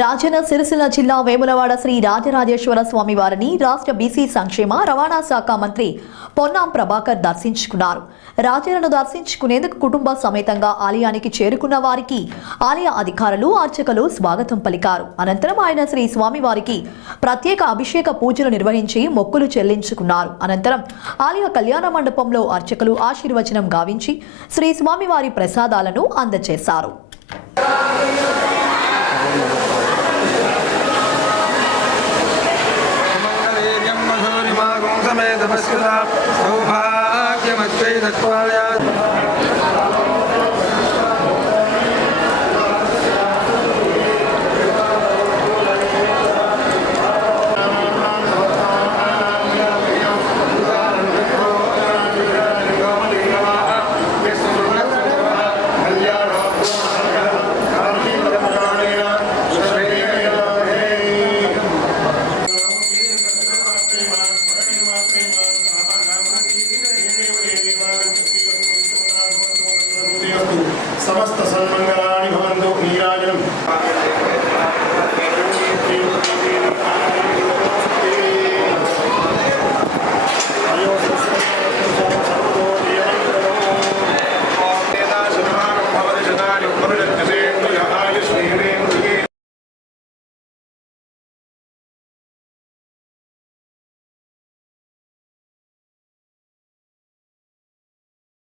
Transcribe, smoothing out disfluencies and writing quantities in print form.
రాజన్న సిరిసిల్ల జిల్లా వేములవాడ శ్రీ రాజరాజేశ్వర స్వామి వారిని రాష్ట్ర బీసీ సంక్షేమ రవాణా శాఖ మంత్రి పొన్నాం ప్రభాకర్ దర్శించుకున్నారు. రాజన్నను దర్శించుకునేందుకు కుటుంబ సమేతంగా ఆలయానికి చేరుకున్న వారికి ఆలయ అధికారులు, అర్చకులు స్వాగతం పలికారు. అనంతరం ఆయన శ్రీ స్వామివారికి ప్రత్యేక అభిషేక పూజలు నిర్వహించి మొక్కులు చెల్లించుకున్నారు. అనంతరం ఆలయ కళ్యాణ మండపంలో అర్చకులు ఆశీర్వచనం గావించి శ్రీ స్వామివారి ప్రసాదాలను అందజేశారు. समस्त सन्मंगल